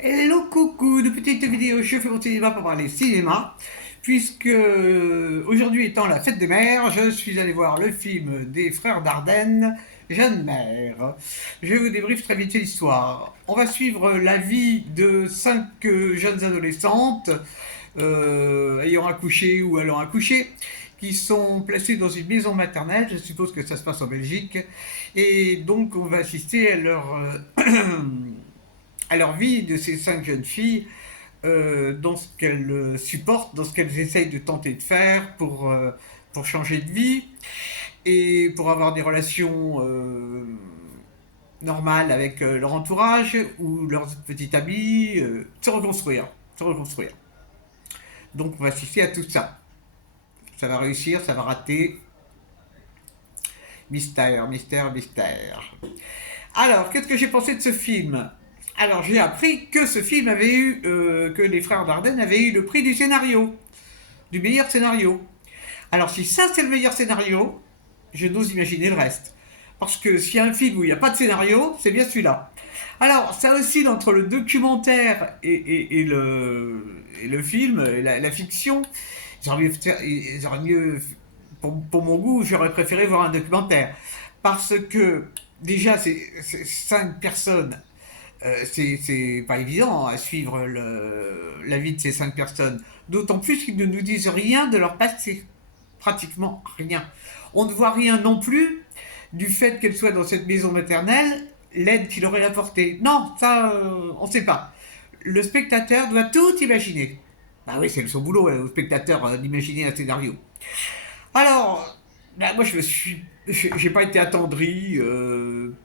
Hello coucou, de petite vidéo, je fais mon cinéma pour parler cinéma, puisque aujourd'hui étant la fête des mères, je suis allé voir le film des frères Dardenne, Jeune Mère. Je vous débriefe très vite l'histoire. On va suivre la vie de 5 jeunes adolescentes ayant accouché ou allant accoucher, qui sont placées dans une maison maternelle, je suppose que ça se passe en Belgique, et donc on va assister à leur vie de ces 5 jeunes filles, dans ce qu'elles supportent, dans ce qu'elles essayent de tenter de faire pour changer de vie et pour avoir des relations normales avec leur entourage ou leurs petits amis, se reconstruire, se reconstruire. Donc on va assister à tout ça. Ça va réussir, ça va rater. Mystère, mystère, mystère. Alors, qu'est-ce que j'ai pensé de ce film? Alors, j'ai appris que ce film avait eu, que les frères Dardenne avaient eu le prix du scénario, du meilleur scénario. Alors, si ça c'est le meilleur scénario, je n'ose imaginer le reste. Parce que s'il y a un film où il n'y a pas de scénario, c'est bien celui-là. Alors, ça oscille entre le documentaire et le film, et la fiction. J'aurais mieux pour mon goût, j'aurais préféré voir un documentaire. Parce que, déjà, c'est 5 personnes. C'est pas évident à suivre la vie de ces 5 personnes. D'autant plus qu'ils ne nous disent rien de leur passé. Pratiquement rien. On ne voit rien non plus du fait qu'elles soient dans cette maison maternelle, l'aide qu'il aurait apportée. Non, ça, on ne sait pas. Le spectateur doit tout imaginer. Bah oui, c'est son boulot, au spectateur, d'imaginer un scénario. Alors, bah, moi, j'ai pas été attendri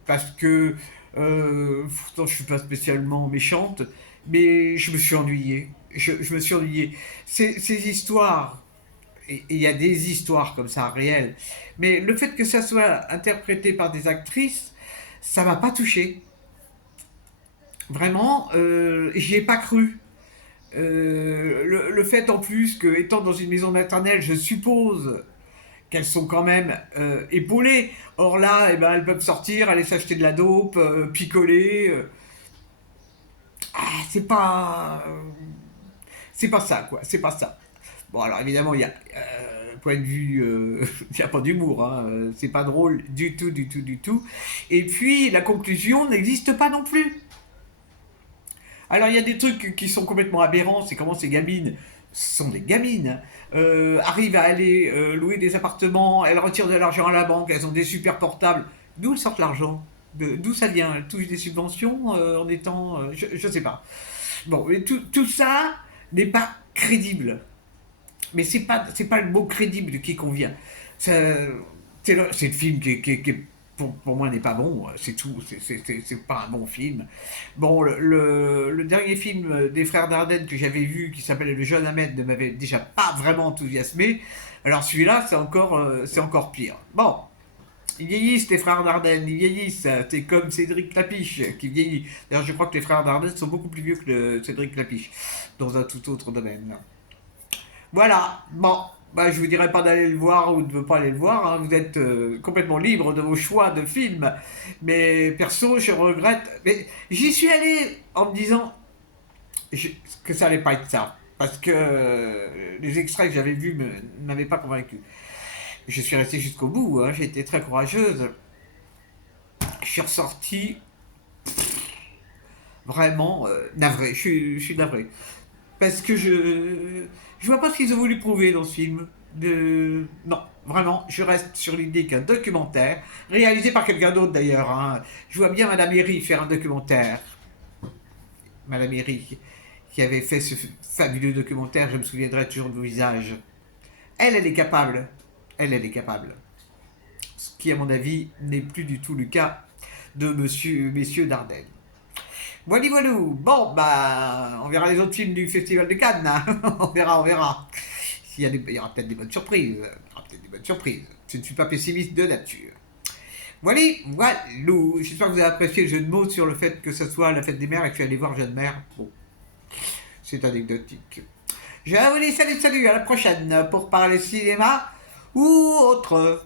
parce que pourtant je suis pas spécialement méchante, mais je me suis ennuyé. Je me suis ennuyé. Ces histoires, et il y a des histoires comme ça réelles, mais le fait que ça soit interprété par des actrices, ça m'a pas touché. Vraiment, j'y ai pas cru. Le fait en plus que, étant dans une maison maternelle, je suppose qu'elles sont quand même épaulées. Or là, eh ben, elles peuvent sortir, aller s'acheter de la dope, picoler. C'est pas ça, quoi. C'est pas ça. Bon, alors évidemment, il y a point de vue, il n'y a pas d'humour, hein, c'est pas drôle du tout, du tout, du tout. Et puis la conclusion n'existe pas non plus. Alors il y a des trucs qui sont complètement aberrants, c'est comment ces gamines, ce sont des gamines, arrivent à aller louer des appartements, elles retirent de l'argent à la banque, elles ont des super portables. D'où elles sortent l'argent? D'où ça vient? Elles touchent des subventions en étant... je sais pas. Bon, mais tout ça n'est pas crédible. Mais c'est pas le mot crédible qui convient. C'est c'est le film qui pour moi n'est pas bon, c'est tout, c'est pas un bon film. Bon, le dernier film des frères Dardenne que j'avais vu, qui s'appelait Le Jeune Ahmed, ne m'avait déjà pas vraiment enthousiasmé. Alors celui-là, c'est encore pire. Bon, ils vieillissent, les frères Dardenne, ils vieillissent. C'est comme Cédric Clapiche qui vieillit. D'ailleurs, je crois que les frères Dardenne sont beaucoup plus vieux que Cédric Clapiche, dans un tout autre domaine. Voilà, bon, bah, je vous dirai pas d'aller le voir ou de ne pas aller le voir, hein. Vous êtes complètement libre de vos choix de films. Mais perso, je regrette. Mais j'y suis allé en me disant que ça allait pas être ça. Parce que les extraits que j'avais vus ne m'avaient pas convaincu. Je suis resté jusqu'au bout, hein. J'ai été très courageuse. Je suis ressorti vraiment navré. Je suis navré. Parce que je vois pas ce qu'ils ont voulu prouver dans ce film. Non, vraiment, je reste sur l'idée qu'un documentaire, réalisé par quelqu'un d'autre d'ailleurs, hein. Je vois bien Madame Herry faire un documentaire. Madame Herry, qui avait fait ce fabuleux documentaire, je me souviendrai toujours de vos visages. Elle est capable. Elle est capable. Ce qui, à mon avis, n'est plus du tout le cas de messieurs Dardenne. Voilà, voilà. Bon, bah, on verra les autres films du Festival de Cannes, hein. On verra, on verra. Il y aura peut-être des bonnes surprises. Il y aura peut-être des bonnes surprises. Je ne suis pas pessimiste de nature. Voilà, voilà. J'espère que vous avez apprécié le jeu de mots sur le fait que ce soit la fête des mères et que je suis allé voir Jeune Mère. Bon, c'est anecdotique. Je vous dis salut, salut, à la prochaine pour parler cinéma ou autre.